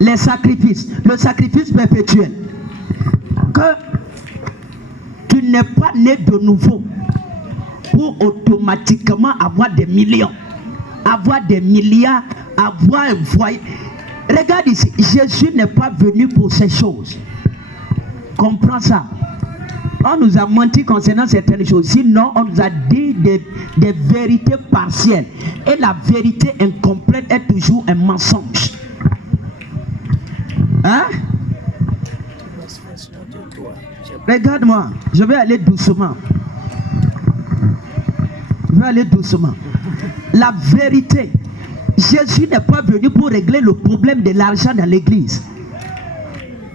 les sacrifices, le sacrifice perpétuel. Que tu n'es pas né de nouveau pour automatiquement avoir des millions, avoir des milliards, avoir un foyer. Regarde ici, Jésus n'est pas venu pour ces choses. Comprends ça. On nous a menti concernant certaines choses. Sinon, on nous a dit des vérités partielles. Et la vérité incomplète est toujours un mensonge. Hein? Regarde-moi, je vais aller doucement. Je vais aller doucement. La vérité. Jésus n'est pas venu pour régler le problème de l'argent dans l'église.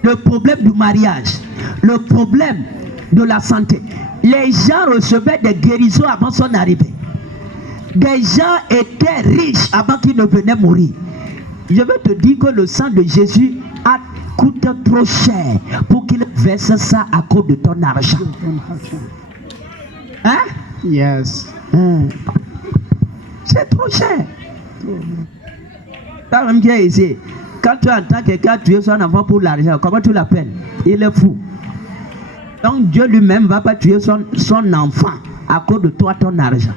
Le problème du mariage. Le problème de la santé. Les gens recevaient des guérisons avant son arrivée. Des gens étaient riches avant qu'ils ne venaient mourir. Je veux te dire que le sang de Jésus coûte trop cher pour qu'il verse ça à cause de ton argent. Hein? Yes. C'est trop cher. Quand tu entends quelqu'un tuer son enfant pour l'argent, comment tu l'appelles? Il est fou. Donc Dieu lui-même ne va pas tuer son enfant à cause de toi, ton argent.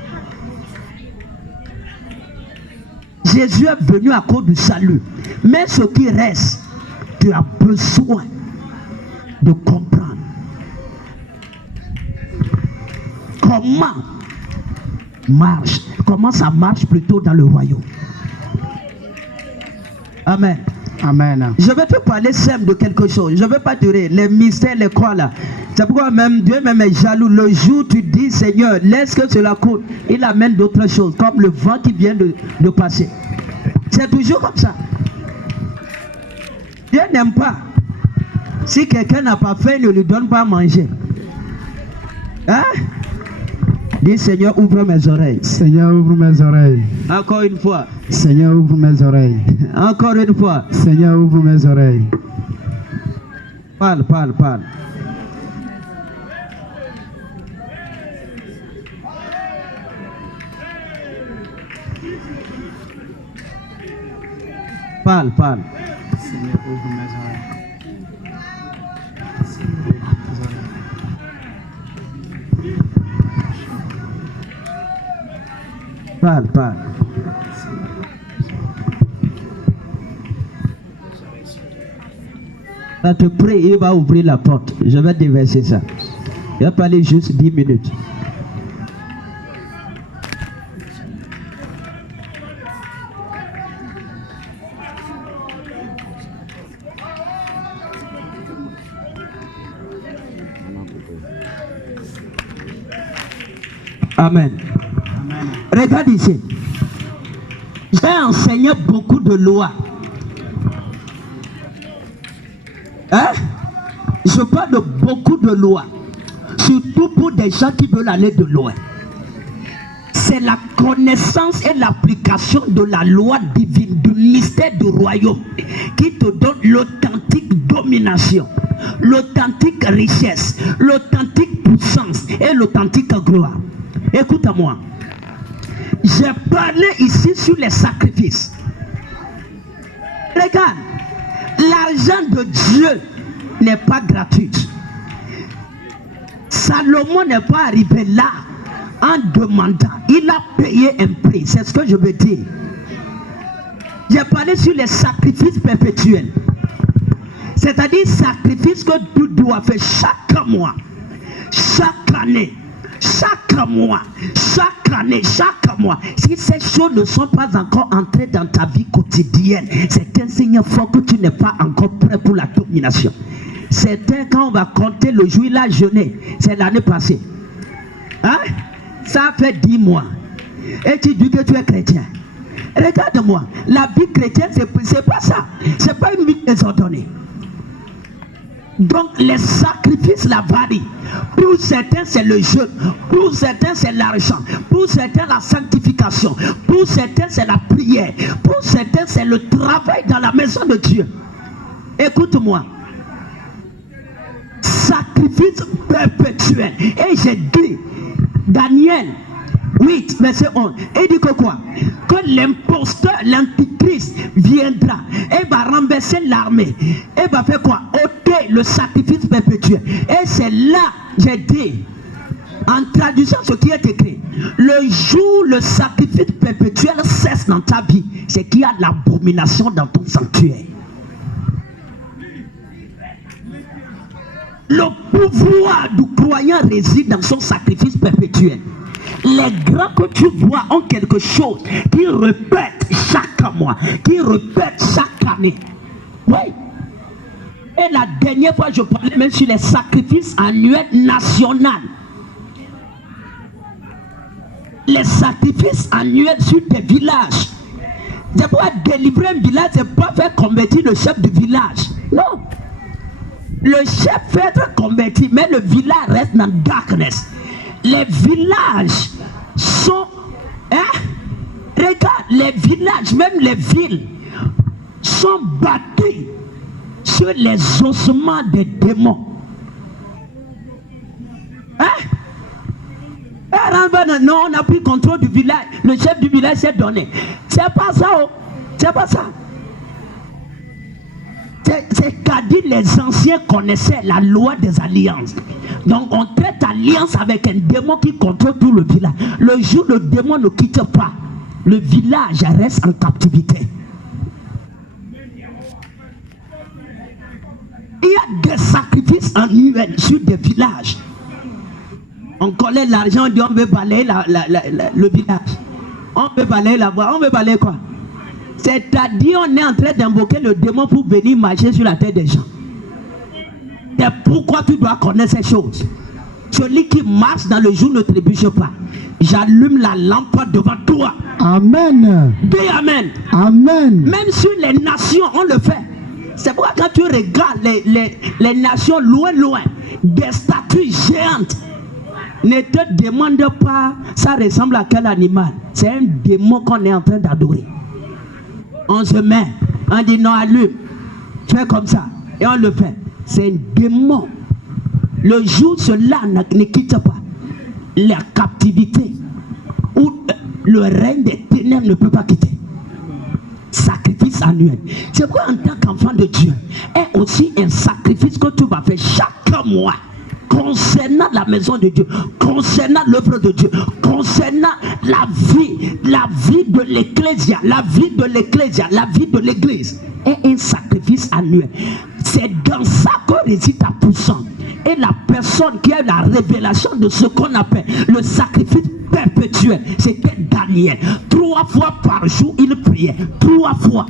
Jésus est venu à cause du salut. Mais ce qui reste, tu as besoin de comprendre comment ça marche plutôt dans le royaume. Amen. Amen. Je vais te parler simple de quelque chose. Je ne vais pas durer les mystères, les croix là. C'est pourquoi même Dieu même est jaloux. Le jour où tu dis Seigneur, laisse que cela coûte, il amène d'autres choses, comme le vent qui vient de passer. C'est toujours comme ça. Dieu n'aime pas. Si quelqu'un n'a pas faim, il ne lui donne pas à manger. Hein? Dis Seigneur, ouvre mes oreilles. Seigneur, ouvre mes oreilles. Encore une fois. Seigneur, ouvre mes oreilles. Encore une fois. Seigneur, ouvre mes oreilles. Parle. Parle. Seigneur, ouvre mes oreilles. Parle. Va te prier, il va ouvrir la porte. Je vais déverser ça. Il va parler juste 10 minutes. Amen. Regarde ici. J'ai enseigné beaucoup de lois. Hein? Je parle de beaucoup de lois. Surtout pour des gens qui veulent aller de loin. C'est la connaissance et l'application de la loi divine, du mystère du royaume, qui te donne l'authentique domination, l'authentique richesse, l'authentique puissance et l'authentique gloire. Écoute-moi. J'ai parlé ici sur les sacrifices. Regarde, l'argent de Dieu n'est pas gratuit. Salomon n'est pas arrivé là en demandant. Il a payé un prix. C'est ce que je veux dire. J'ai parlé sur les sacrifices perpétuels. C'est-à-dire sacrifices que tu dois faire chaque mois, chaque année. Chaque mois, chaque année, chaque mois. Si ces choses ne sont pas encore entrées dans ta vie quotidienne, c'est un signe fort que tu n'es pas encore prêt pour la domination. Certains, quand on va compter le jour, il a jeûné. C'est l'année passée. Hein? Ça fait 10 mois. Et tu dis que tu es chrétien. Regarde-moi, la vie chrétienne, c'est pas ça. C'est pas une vie désordonnée. Donc les sacrifices la varient. Pour certains c'est le jeûne, pour certains c'est l'argent, pour certains la sanctification, pour certains c'est la prière, pour certains c'est le travail dans la maison de Dieu. Écoute-moi. Sacrifice perpétuel. Et j'ai dit, Daniel 8, verset 11. Et il dit que quoi? Que l'imposteur, l'antichrist viendra et va renverser l'armée. Et va faire quoi? Ôter le sacrifice perpétuel. Et c'est là, j'ai dit, en traduisant ce qui est écrit, le jour où le sacrifice perpétuel cesse dans ta vie, c'est qu'il y a de l'abomination dans ton sanctuaire. Le pouvoir du croyant réside dans son sacrifice perpétuel. Les grands que tu vois ont quelque chose qui répète chaque mois, qui répète chaque année. Oui. Et la dernière fois, je parlais même sur les sacrifices annuels nationaux. Les sacrifices annuels sur des villages. C'est pour délivrer un village, c'est pas faire convertir le chef du village. Non. Le chef fait être converti, mais le village reste dans darkness. Les villages sont... regarde, les villages, même les villes, sont bâtis sur les ossements des démons. Non, on n'a plus contrôle du village. Le chef du village s'est donné. C'est pas ça, oh. C'est pas ça. C'est qu'a dit les anciens connaissaient la loi des alliances. Donc on traite alliance avec un démon qui contrôle tout le village. Le jour où le démon ne quitte pas, le village reste en captivité. Il y a des sacrifices annuels sur des villages. On collecte l'argent, on dit on veut balayer le village. On veut balayer la voie. On veut balayer quoi? C'est-à-dire on est en train d'invoquer le démon pour venir marcher sur la tête des gens. Et pourquoi tu dois connaître ces choses? Celui qui marche dans le jour ne trébuche pas. J'allume la lampe devant toi. Amen. Dis amen. Amen. Même sur les nations, on le fait. C'est pourquoi quand tu regardes les nations loin, des statues géantes, ne te demande pas ça ressemble à quel animal. C'est un démon qu'on est en train d'adorer. On se met, on dit non, allume, fais comme ça, et on le fait. C'est un démon. Le jour où cela ne quitte pas, la captivité ou le règne des ténèbres ne peut pas quitter. Sacrifice annuel. C'est pourquoi en tant qu'enfant de Dieu, est aussi un sacrifice que tu vas faire chaque mois. Concernant la maison de Dieu, concernant l'œuvre de Dieu, concernant la vie de l'ecclésia, la vie de l'église, est un sacrifice annuel. C'est dans ça que réside ta puissance. Et la personne qui a la révélation de ce qu'on appelle le sacrifice perpétuel, c'était Daniel. 3 fois par jour, il priait. 3 fois.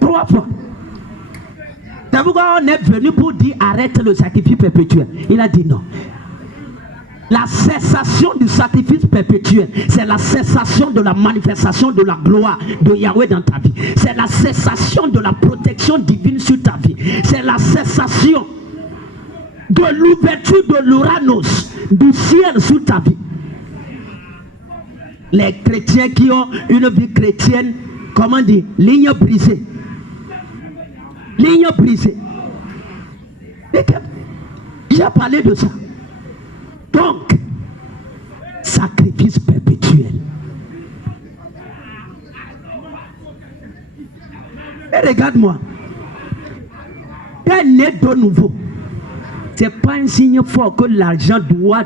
3 fois. C'est pourquoi on est venu pour dire arrête le sacrifice perpétuel. Il a dit non. La cessation du sacrifice perpétuel, c'est la cessation de la manifestation de la gloire de Yahweh dans ta vie. C'est la cessation de la protection divine sur ta vie. C'est la cessation de l'ouverture de l'Uranus, du ciel sur ta vie. Les chrétiens qui ont une vie chrétienne, comment dire, ligne brisée. Ligne brisée. J'ai parlé de ça. Donc, sacrifice perpétuel. Et regarde-moi. T'es né de nouveau. C'est pas un signe fort que l'argent doit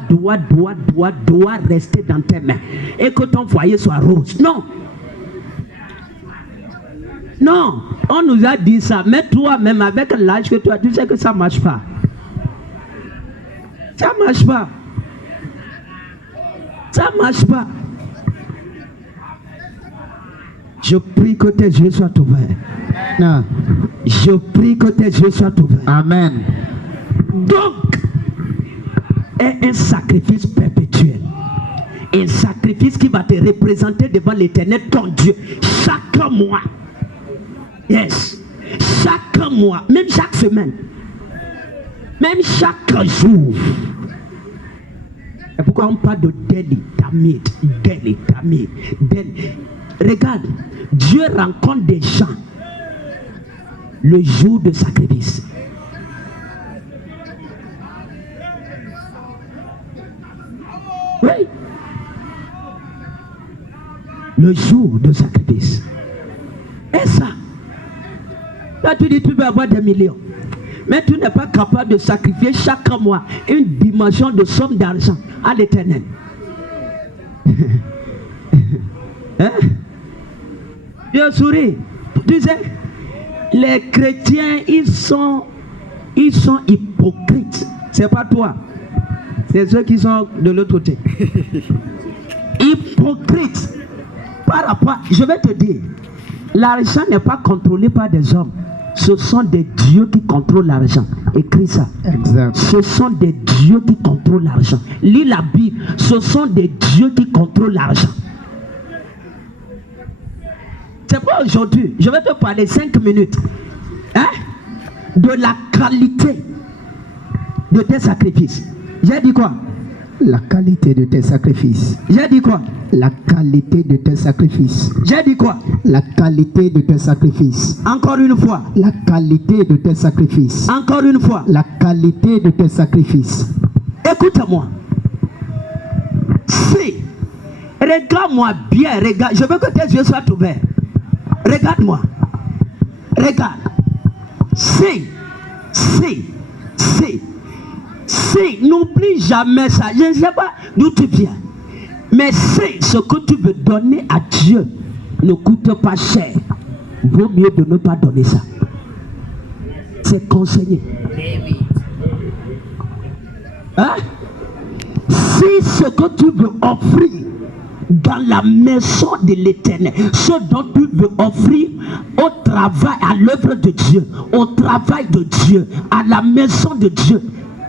rester dans tes mains. Et que ton foyer soit rose. Non. Non, on nous a dit ça, mais toi-même avec l'âge que tu as, tu sais que ça ne marche pas. Ça ne marche pas. Ça ne marche pas. Je prie que tes yeux soient ouverts. Non. Je prie que tes yeux soient ouverts. Amen. Donc, est un sacrifice perpétuel. Un sacrifice qui va te représenter devant l'Éternel, ton Dieu, chaque mois. Yes. Chaque mois, même chaque semaine, même chaque jour. Et pourquoi on parle de daily tamid? Regarde, Dieu rencontre des gens le jour de sacrifice. Oui, Le jour de sacrifice. Et ça, là tu dis tu veux avoir des millions. Mais tu n'es pas capable de sacrifier chaque mois une dimension de somme d'argent à l'Éternel. Hein? Dieu sourit. Tu sais, les chrétiens, ils sont hypocrites. C'est pas toi. C'est ceux qui sont de l'autre côté. Hypocrites. Par rapport, je vais te dire, l'argent n'est pas contrôlé par des hommes. Ce sont des dieux qui contrôlent l'argent. Écris ça. Exact. Ce sont des dieux qui contrôlent l'argent. Lis la Bible. Ce sont des dieux qui contrôlent l'argent. C'est pas aujourd'hui. Je vais te parler 5 minutes. Hein? De la qualité de tes sacrifices. J'ai dit quoi? La qualité de tes sacrifices. J'ai dit quoi? La qualité de tes sacrifices. J'ai dit quoi? La qualité de tes sacrifices. Encore une fois. La qualité de tes sacrifices. Encore une fois. La qualité de tes sacrifices. Écoute-moi. Si, regarde-moi bien, regarde. Je veux que tes yeux soient ouverts. Regarde-moi. Regarde. Si, n'oublie jamais ça. Je ne sais pas d'où tu viens. Mais si ce que tu veux donner à Dieu ne coûte pas cher, vaut mieux de ne pas donner ça. C'est conseillé. Hein? Si ce que tu veux offrir dans la maison de l'Éternel, ce dont tu veux offrir au travail, à l'œuvre de Dieu, au travail de Dieu, à la maison de Dieu,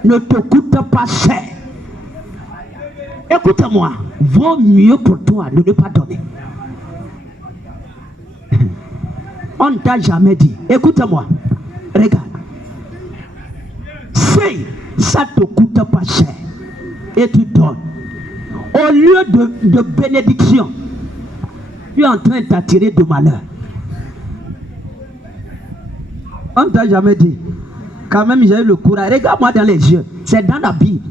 ne te coûte pas cher. Écoute-moi, vaut mieux pour toi de ne pas donner. On ne t'a jamais dit. Écoute-moi, regarde. Si ça te coûte pas cher et tu donnes, au lieu de bénédiction, tu es en train de t'attirer de malheur. On ne t'a jamais dit. Quand même, j'ai eu le courage. Regarde-moi dans les yeux. C'est dans la Bible.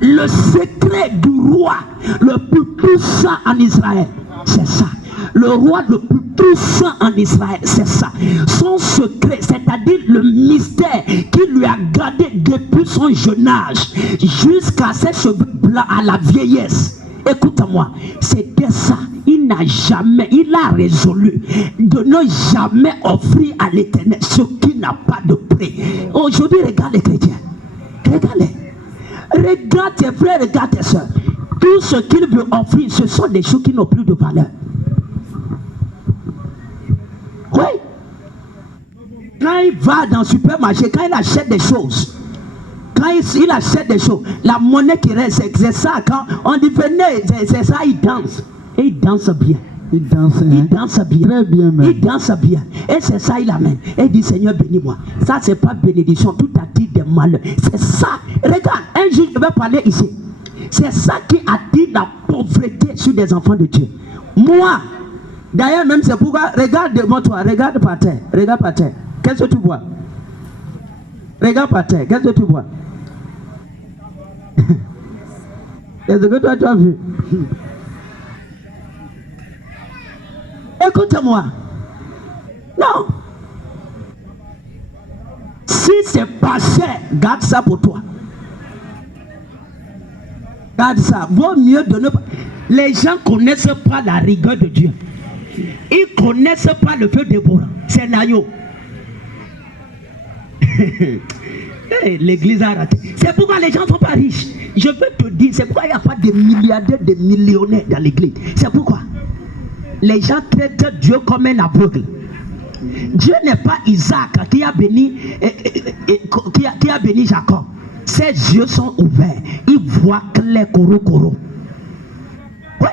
Le secret du roi le plus puissant en Israël, c'est ça. Le roi le plus puissant en Israël, c'est ça. Son secret, c'est-à-dire le mystère qui lui a gardé depuis son jeune âge jusqu'à ses cheveux blancs à la vieillesse. Écoute-moi, c'était ça. Il a résolu de ne jamais offrir à l'Éternel ce qui n'a pas de prix. Aujourd'hui, regarde les chrétiens. Regarde-les. Regarde tes frères, regarde tes soeurs. Tout ce qu'ils veulent offrir, ce sont des choses qui n'ont plus de valeur. Oui. Quand il va dans le supermarché, quand il achète des choses, il achète des choses, la monnaie qui reste, c'est ça. Quand on dit venez, c'est ça, il danse. Et il danse bien. Il danse, hein? Il danse bien. Très bien, même. Il danse bien. Et c'est ça, il amène. Et il dit, Seigneur, bénis-moi. Ça, c'est pas bénédiction. Tout attire des malheurs. C'est ça. Regarde, un jour, je vais parler ici. C'est ça qui attire la pauvreté sur des enfants de Dieu. Moi, d'ailleurs, même c'est pourquoi, regarde devant toi, regarde par terre. Regarde par terre. Qu'est-ce que tu vois? Regarde par terre. Qu'est-ce que tu vois? Qu'est-ce que toi, tu as vu? Écoute-moi. Non. Si c'est pas cher, garde ça pour toi. Garde ça. Vaut mieux de ne pas. Les gens ne connaissent pas la rigueur de Dieu. Ils ne connaissent pas le feu dévorant. C'est l'agneau. L'église a raté. C'est pourquoi les gens ne sont pas riches. Je veux te dire, c'est pourquoi il n'y a pas de milliardaires, de millionnaires dans l'église. C'est pourquoi les gens traitent Dieu comme un aveugle. Dieu n'est pas Isaac qui a béni, qui a béni Jacob. Ses yeux sont ouverts. Il voit clair, coro. Oui.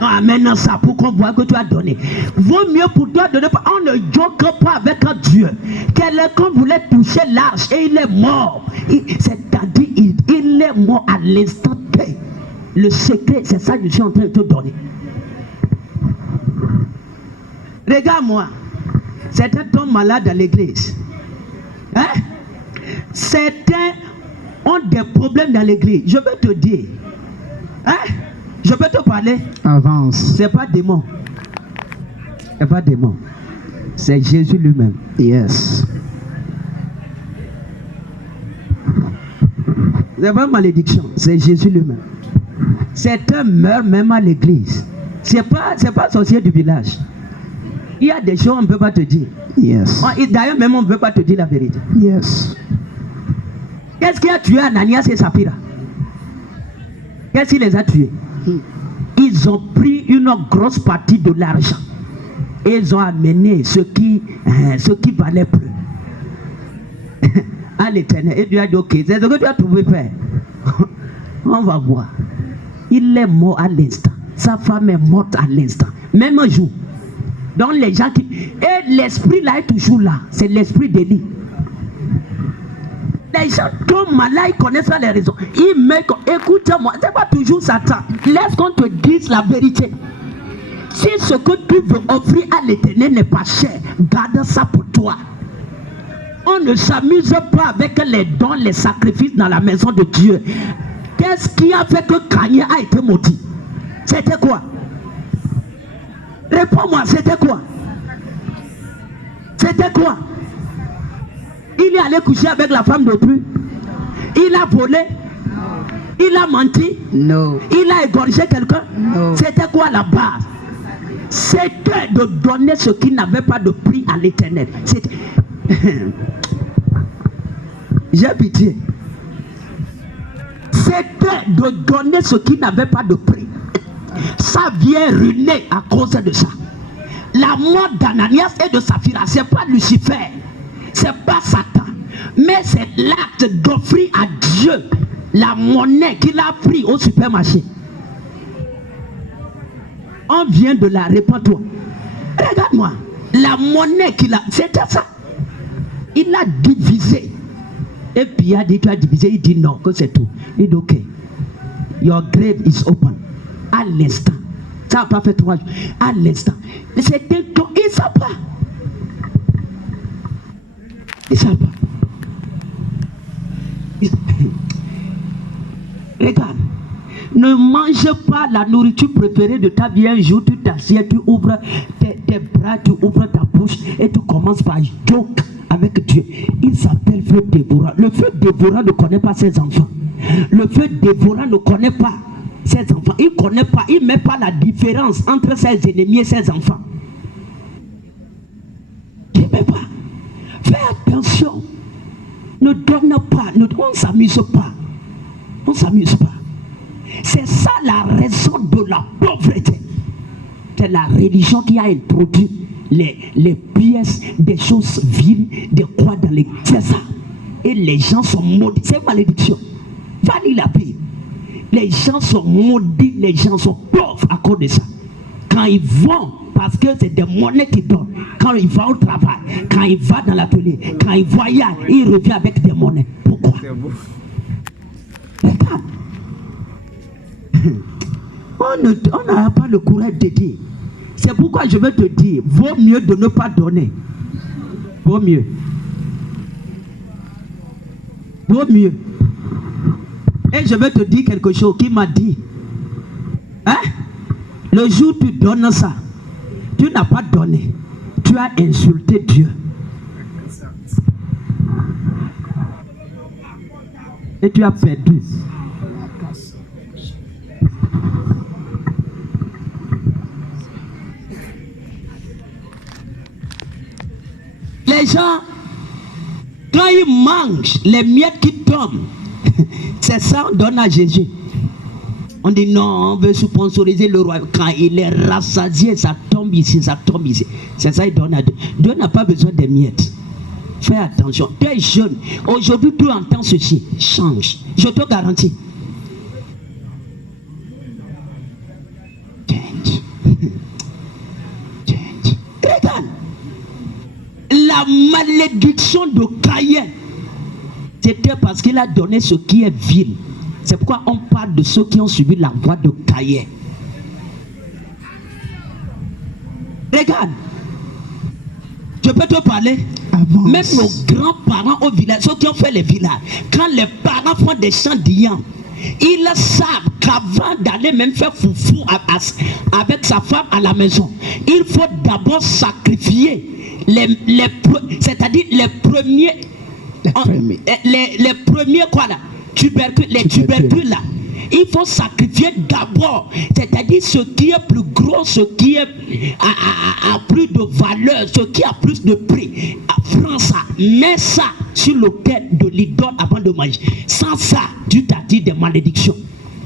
Maintenant ça pour qu'on voit que tu as donné. Vaut mieux pour toi de ne pas. On ne joue pas avec un Dieu. Quelqu'un voulait toucher l'arche et il est mort. C'est-à-dire il est mort à l'instant T. Le secret, c'est ça que je suis en train de te donner. Regarde-moi. Certains tombent malades dans l'église. Hein? Certains ont des problèmes dans l'église. Je veux te dire. Hein? Je peux te parler? Avance. C'est pas démon. C'est pas démon. C'est Jésus lui-même. Yes. C'est pas malédiction. C'est Jésus lui-même. Certains meurent même à l'église. C'est pas sorcier du village. Il y a des choses on ne peut pas te dire. Yes. D'ailleurs, même on ne peut pas te dire la vérité. Yes. Qu'est-ce qui a tué Ananias et Saphira? Qu'est-ce qui les a tués? Ils ont pris une grosse partie de l'argent et ils ont amené ce qui valait plus à l'Éternel. Et Dieu a dit ok, c'est ce que tu as trouvé faire. On va voir. Il est mort à l'instant. Sa femme est morte à l'instant. Même un jour. Donc les gens qui... Et l'esprit là est toujours là. C'est l'esprit d'Élie. Les gens tombent malades, ils connaissent pas les raisons. Ils mettent... Écoute-moi, c'est pas toujours Satan. Laisse qu'on te dise la vérité. Si ce que tu veux offrir à l'Éternel n'est pas cher, garde ça pour toi. On ne s'amuse pas avec les dons, les sacrifices dans la maison de Dieu. Qu'est-ce qui a fait que Kanye a été maudit? C'était quoi? Réponds-moi, c'était quoi? C'était quoi? Il est allé coucher avec la femme d'autrui. Il a volé. Il a menti. No. Il a égorgé quelqu'un. No. C'était quoi la base? C'était de donner ce qui n'avait pas de prix à l'Éternel. C'était... J'ai pitié. C'était de donner ce qui n'avait pas de prix. Ça vient ruiner à cause de ça. La mort d'Ananias et de Saphira, c'est pas Lucifer, c'est pas Satan, mais c'est l'acte d'offrir à Dieu la monnaie qu'il a pris au supermarché. On vient de la répandre. Regarde-moi, la monnaie qu'il a, c'était ça. Il a divisé. Et puis il a dit, tu as divisé. Il dit non, que c'est tout. Il dit ok, your grave is open. À l'instant. Ça n'a pas fait 3 jours. À l'instant. C'était tout. Il ne sait pas. Il ne sait pas. Regarde. Ne mange pas la nourriture préférée de ta vie. Un jour, tu t'assieds, tu ouvres tes bras, tu ouvres ta bouche et tu commences par joke avec Dieu. Il s'appelle feu dévorant. Le feu dévorant ne connaît pas ses enfants. Le feu dévorant ne connaît pas ses enfants. Il ne connaît pas, il ne met pas la différence entre ses ennemis et ses enfants. Il ne met pas. Fais attention. Ne donne pas. On ne s'amuse pas. On ne s'amuse pas. C'est ça la raison de la pauvreté. C'est la religion qui a introduit les pièces, des choses viles, des croix dans les... C'est ça. Et les gens sont maudits. C'est malédiction. Fallait la paix. Les gens sont maudits, les gens sont pauvres à cause de ça. Quand ils vont, parce que c'est des monnaies qu'ils donnent. Quand ils vont au travail, quand ils vont dans l'atelier, quand ils voyagent, ils reviennent avec des monnaies. Pourquoi? Regarde. On n'a pas le courage de dire. C'est pourquoi je vais te dire, vaut mieux de ne pas donner. Vaut mieux. Vaut mieux. Et je vais te dire quelque chose qui m'a dit. Hein? Le jour où tu donnes ça, tu n'as pas donné. Tu as insulté Dieu. Et tu as perdu. Les gens, quand ils mangent les miettes qui tombent, c'est ça on donne à Jésus. On dit non, on veut sponsoriser le roi. Quand il est rassasié, ça tombe ici, ça tombe ici. C'est ça il donne à Dieu. Dieu n'a pas besoin des miettes. Fais attention. Tu es jeune. Aujourd'hui, tu entends ceci. Change. Je te garantis. Change. Change. Regarde. La malédiction de Caïn, c'était parce qu'il a donné ce qui est vil. C'est pourquoi on parle de ceux qui ont suivi la voie de Caïn. Regarde, je peux te parler. Avance. Même nos grands-parents au village, ceux qui ont fait les villages, quand les parents font des chants d'Ian, ils savent qu'avant d'aller même faire foufou avec sa femme à la maison, il faut d'abord sacrifier c'est-à-dire les premiers quoi là, les tubercules là. Il faut sacrifier d'abord, c'est-à-dire ce qui est plus gros, ce qui est a plus de valeur, ce qui a plus de prix. Prends ça, mets ça sur l'autel de l'idole avant de manger. Sans ça, Dieu t'a dit des malédictions.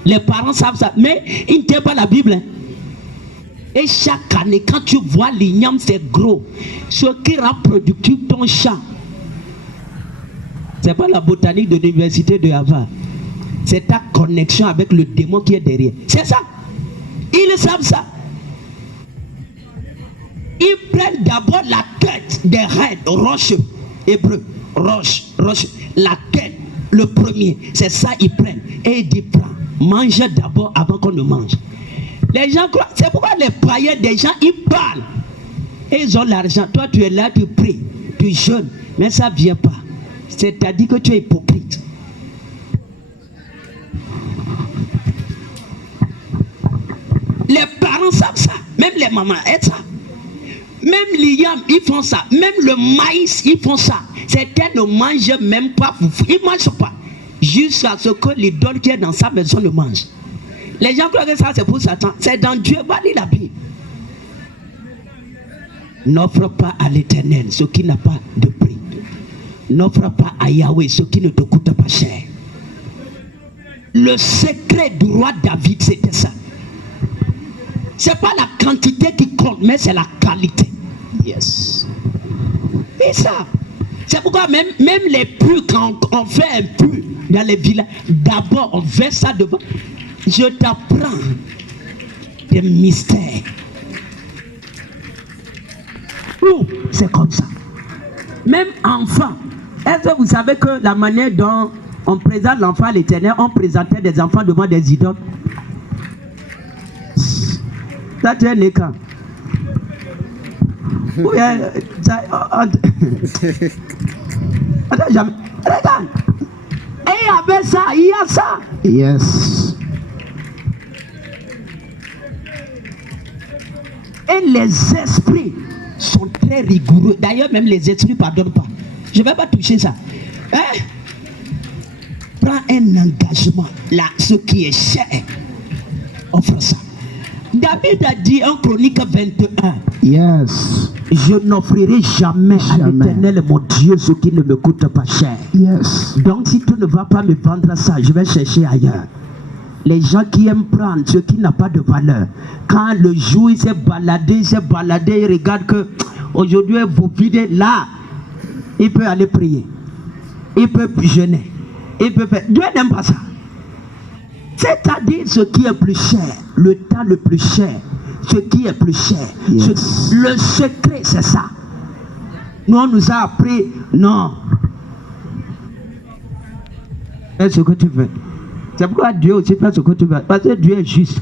Les parents savent ça, mais ils ne tiennent pas la Bible. Hein. Et chaque année, quand tu vois l'igname, c'est gros. Ce qui rend productif ton champ, c'est pas la botanique de l'université de Harvard. C'est ta connexion avec le démon qui est derrière. C'est ça. Ils savent ça. Ils prennent d'abord la tête des reines, roches, hébreux, roche, la tête, le premier. C'est ça ils prennent. Et ils disent, prends, mange d'abord avant qu'on ne mange. Les gens croient, c'est pourquoi les païens des gens, ils parlent. Et ils ont l'argent. Toi, tu es là, tu pries, tu jeûnes, mais ça ne vient pas. C'est-à-dire que tu es hypocrite. Les parents savent ça, même les mamans aiment ça. Même les yams, ils font ça. Même le maïs, ils font ça. Certains ne mangent même pas foufou. Ils ne mangent pas. Jusqu'à ce que l'idole qui est dans sa maison le mange. Les gens croient que ça c'est pour Satan. C'est dans Dieu. Va lire la Bible. N'offre pas à l'Éternel ce qui n'a pas de prix. N'offre pas à Yahweh ce qui ne te coûte pas cher. Le secret du roi David, c'était ça. C'est pas la quantité qui compte, mais c'est la qualité. Yes. Et ça, c'est pourquoi même les puits, quand on fait un puits dans les villages, d'abord on fait ça devant. Je t'apprends des mystères. C'est comme ça. Même enfant. Est-ce que vous savez que la manière dont on présente l'enfant à l'Éternel, on présentait des enfants devant des idoles? Ça, tu es né quand? Attends, jamais. Regarde. Et avec ça, il y a ça. Yes. Et les esprits sont très rigoureux. D'ailleurs, même les esprits ne pardonnent pas. Je ne vais pas toucher ça. Hein? Prends un engagement. Là, ce qui est cher, offre ça. David a dit en Chronique 21. Yes. Je n'offrirai jamais à l'Éternel mon Dieu ce qui ne me coûte pas cher. Yes. Donc si tu ne vas pas me vendre ça, je vais chercher ailleurs. Les gens qui aiment prendre ce qui n'a pas de valeur. Quand le jour il s'est baladé, il regarde que aujourd'hui vous videz là, il peut aller prier. Il peut jeûner. Il peut faire. Dieu n'aime pas ça. C'est-à-dire ce qui est plus cher, le temps le plus cher, ce qui est plus cher. Yes. Le secret, c'est ça. Nous, on nous a appris, non. Fais ce que tu veux. C'est pourquoi Dieu aussi fait ce que tu veux. Parce que Dieu est juste.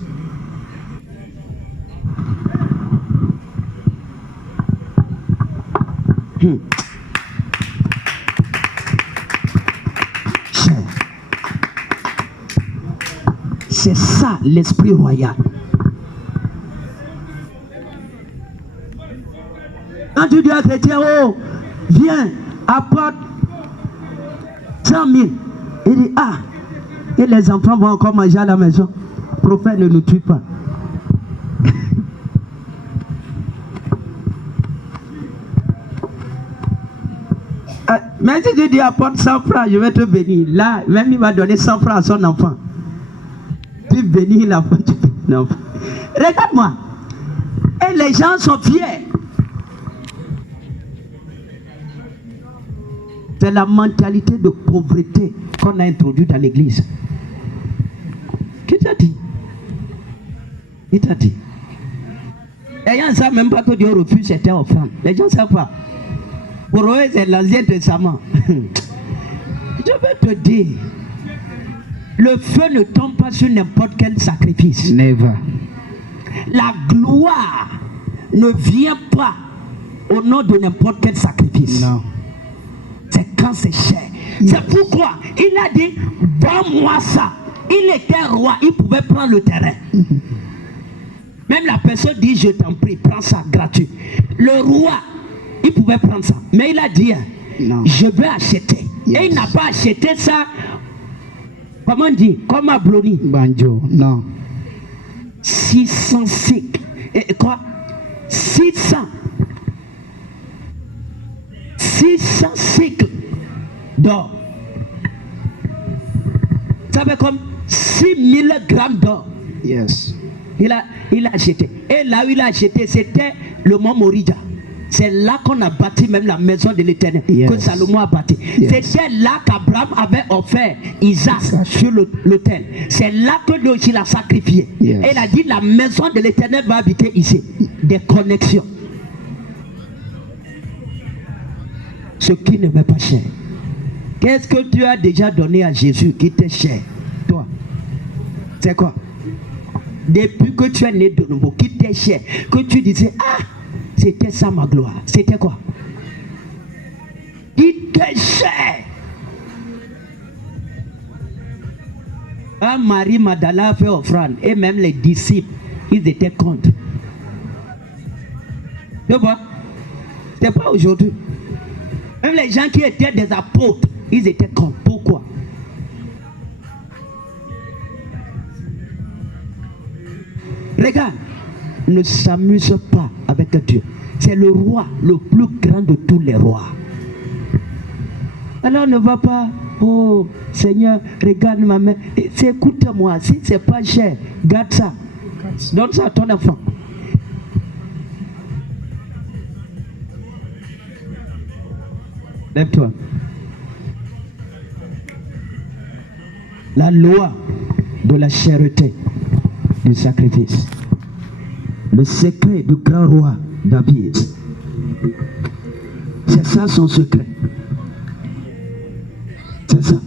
C'est ça l'esprit royal. Quand tu dis à chrétien, oh, viens, apporte 100 000. Il dit, ah, et les enfants vont encore manger à la maison. Le prophète ne nous tue pas. Mais si tu dis apporte 100 francs, je vais te bénir. Là, même il va donner 100 francs à son enfant. Tu bénis l'enfant, tu bénis l'enfant. Regarde-moi. Et les gens sont fiers. C'est la mentalité de pauvreté qu'on a introduite dans l'église. Qui t'a dit? Il t'a dit. Les gens ne savent même pas que Dieu refuse certaines offrandes. Les gens ne savent pas. Pour eux, c'est l'Ancien Testament. Je veux te dire, le feu ne tombe pas sur n'importe quel sacrifice. Never. La gloire ne vient pas au nom de n'importe quel sacrifice. Non. C'est quand c'est cher. C'est pourquoi il a dit, vends-moi ça. il était roi, il pouvait prendre le terrain. Même la personne dit, je t'en prie, prends ça gratuit. Le roi, il pouvait prendre ça. Mais il a dit, Non. je vais acheter. Yes. Et il n'a pas acheté ça, comment on dit, comme à Bloni. Banjo. Non. 600 cycles. Et quoi? 600 cycles d'or. Ça fait comme 6000 grammes d'or. Yes. Il a acheté. Et là où il a acheté, c'était le mont Morija. C'est là qu'on a bâti même la maison de l'Éternel. Yes. Que Salomon a bâti. Yes. C'était là qu'Abraham avait offert Isaac sur l'autel. C'est là que lui aussi l'a sacrifié. Yes. Et il a dit, la maison de l'Éternel va habiter ici. Des connexions. Ce qui ne m'est pas cher. Qu'est-ce que tu as déjà donné à Jésus qui t'est cher? Toi. C'est quoi? Depuis que tu es né de nouveau, qui t'est cher, que tu disais, ah, c'était ça ma gloire. C'était quoi? Qui t'est cher? Ah, Marie Madala a fait offrande et même les disciples, ils étaient contre. Tu vois? C'est pas aujourd'hui. Même les gens qui étaient des apôtres, ils étaient contre. Pourquoi? Regarde, ne s'amuse pas avec Dieu. C'est le roi, le plus grand de tous les rois. Alors ne va pas, oh Seigneur, regarde ma main. Écoute-moi, si c'est pas cher, garde ça. Donne ça à ton enfant. Lève-toi. La loi de la charité, du sacrifice. Le secret du grand roi David. C'est ça son secret. C'est ça.